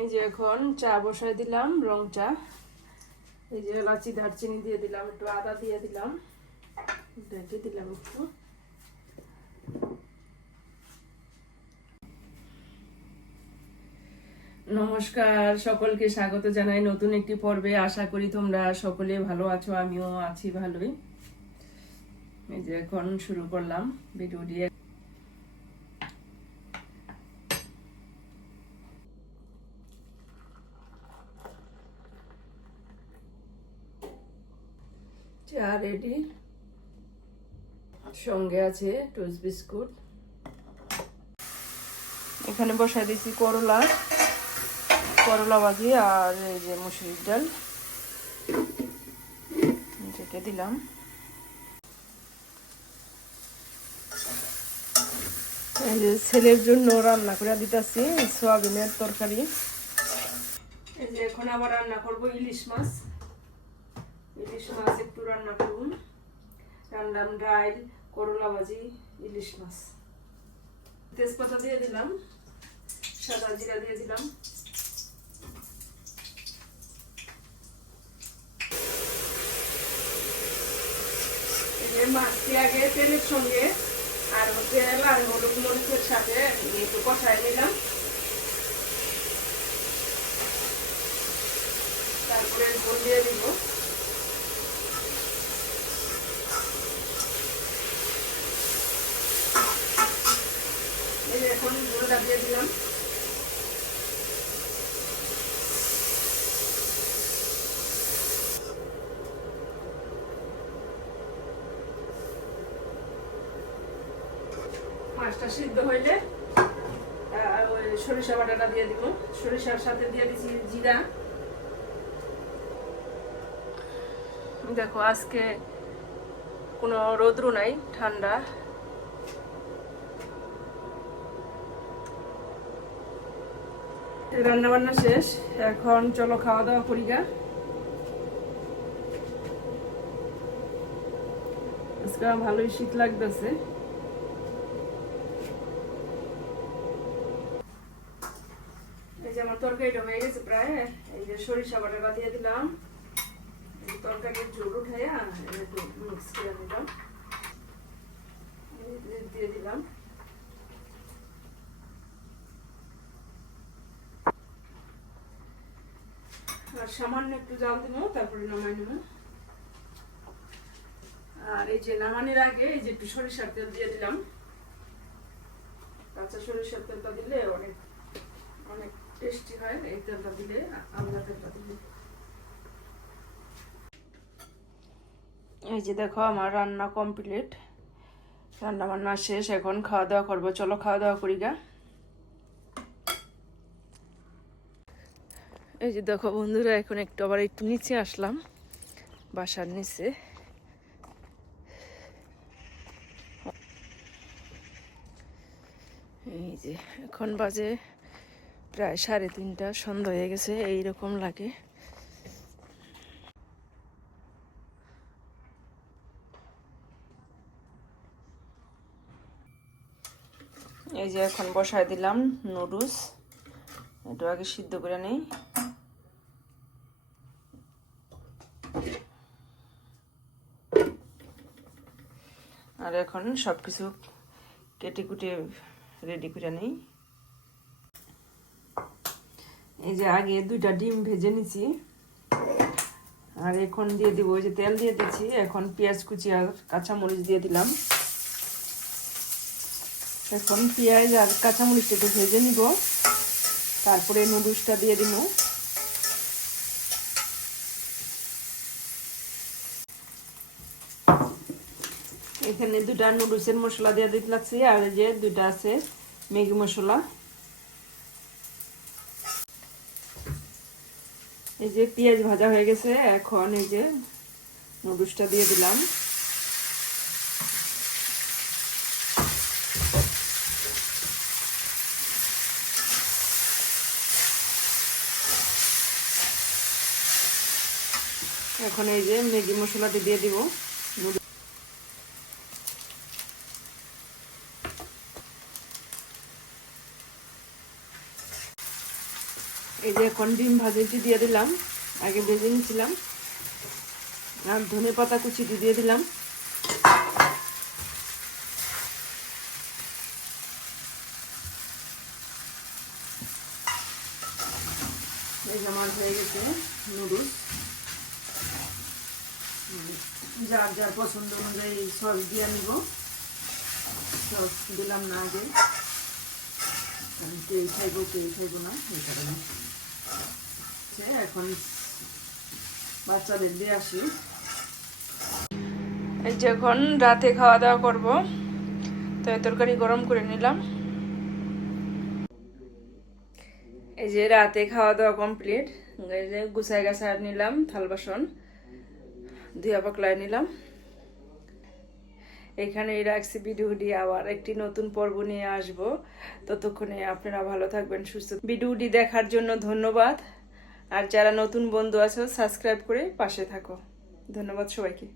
এই যে এখন চা বসায় দিলাম, রং চা। এই যে এলাচি, দারচিনি দিয়ে দিলাম, একটু আদা দিয়ে দিলাম। ঢেকে দিলাম একটু। নমস্কার, সকলকে স্বাগত জানাই নতুন একটি পর্বে। আশা করি তোমরা সকলে ভালো আছো, আমিও আছি ভালোই। এই যে এখন শুরু করলাম ভিডিও চা রেডি। সঙ্গে আছে টোস্ট বিস্কুট। এখানে বসাই দিয়েছি করলা করলা ভাজি আর এই যে মুসুরির ডাল। রেখে দিলাম। যে ছেলের জন্য রান্না করে দিতেছি, সোয়াবিনের তরকারি। এখন আবার রান্না করব ইলিশ মাছ। ইলিশ মাছ, একটু রান্না করুন। রান্নাম ডাইল, করলা ভাজি, ইলিশ মাছ। তেজপাতা দিয়ে দিলাম, সাদা জিরা দিয়ে দিলাম। মাছটি আগে তেলের সঙ্গে আর তেল আর হলুদ মরিচের সাথে একটু কষায় নিলাম। তারপরে ঝোল দিয়ে দিব এই যে এখন ঝোলটা দিয়ে দিলাম। মাছটা সিদ্ধ হইলে সরিষা বাটাটা দিয়ে দিব। সরিষার সাথে দিয়ে দিচ্ছি জিরা। দেখো, আজকে কোনো রৌদ্র নাই, ঠান্ডা। রান্না বান্না শেষ। এখন চলো খাওয়া দাওয়া করি গা। আজকে ভালোই শীত লাগতেছে। এই যে আমার তরকারিটা হয়ে গেছে প্রায়। এই যে সরিষা বাটাটা দিয়ে দিলাম। এই তরকারির ঝোল উঠাইয়া মিক্স করে দিলাম দিয়ে দিলাম। সামান্য একটু জাল দিব, তারপরে নামাই নেব। আর এই যে নামানোর আগে এই যে একটু সরিষার তেল দিয়ে দিলাম। কাঁচা সরিষার তেলটা দিলে অনেক অনেক টেস্টি হয় এই তেলটা দিলে আলাদা তেলটা দিলে। এই যে দেখো আমার রান্না কমপ্লিট। রান্না বান্না শেষ, এখন খাওয়া দাওয়া করব। চলো খাওয়া দাওয়া করি গা। এই যে দেখো বন্ধুরা, এখন একটু আবার একটু নিচে আসলাম, বাসার নিচে। এই যে এখন বাজে প্রায় সাড়ে তিনটা, সন্ধ্যা হয়ে গেছে, এইরকম লাগে। এই যে এখন বসায় দিলাম নুডলস, একটু আগে সিদ্ধ করে নেই। আর এখন সব কিছু কেটে কুটে রেডি করে নেই। এই যে আগে দুইটা ডিম ভেজে নিছি। আর এখন দিয়ে দিব ওই যে তেল দিয়ে দিচ্ছি এখন পেঁয়াজ কুচি আর কাঁচামরিচ দিয়ে দিলাম। এখন পেঁয়াজ আর কাঁচামরিচটা একটু ভেজে নিব। তারপরে নুডলসটা দিয়ে দিব। এখানে দুটা নুডলসের মশলা দিয়ে দিতে লাগছে আর যে দুটা আছে ম্যাগি মশলা। এই যে পেঁয়াজ ভাজা হয়ে গেছে, এখন এই যে নুডলসটা দিয়ে দিলাম। এখন এই যে ম্যাগি মশলাটি দিয়ে দিব। এই যে এখন ডিম ভাজিটি দিয়ে দিলাম। আগে ভেজে নিয়েছিলাম। আর ধনে পাতা কুচিটি দিয়ে দিলাম। এই আমার হয়ে গেছে নুডলস। যার যার পছন্দ অনুযায়ী সস দিয়ে নিব। সস দিলাম না আগে। কারণ কেউ খাইবো কেউ খাইবো না। এই এখন বাচ্চাদের দিয়ে আসি। এই যে এখন রাতে খাওয়া দাওয়া করব। তো তরকারি গরম করে নিলাম। এই যে রাতে খাওয়া দাওয়া কমপ্লিট গুছাই গাছায় নিলাম থাল বাসন। ধুয়া পাকলায় নিলাম। এখানেই রাখছি ভিডিওটি আবার। একটি নতুন পর্ব নিয়ে আসব। ততক্ষণে আপনারা ভালো থাকবেন, সুস্থ ভিডিওটি দেখার জন্য ধন্যবাদ। আর যারা নতুন বন্ধু আছো সাবস্ক্রাইব করে পাশে থাকো। ধন্যবাদ সবাইকে।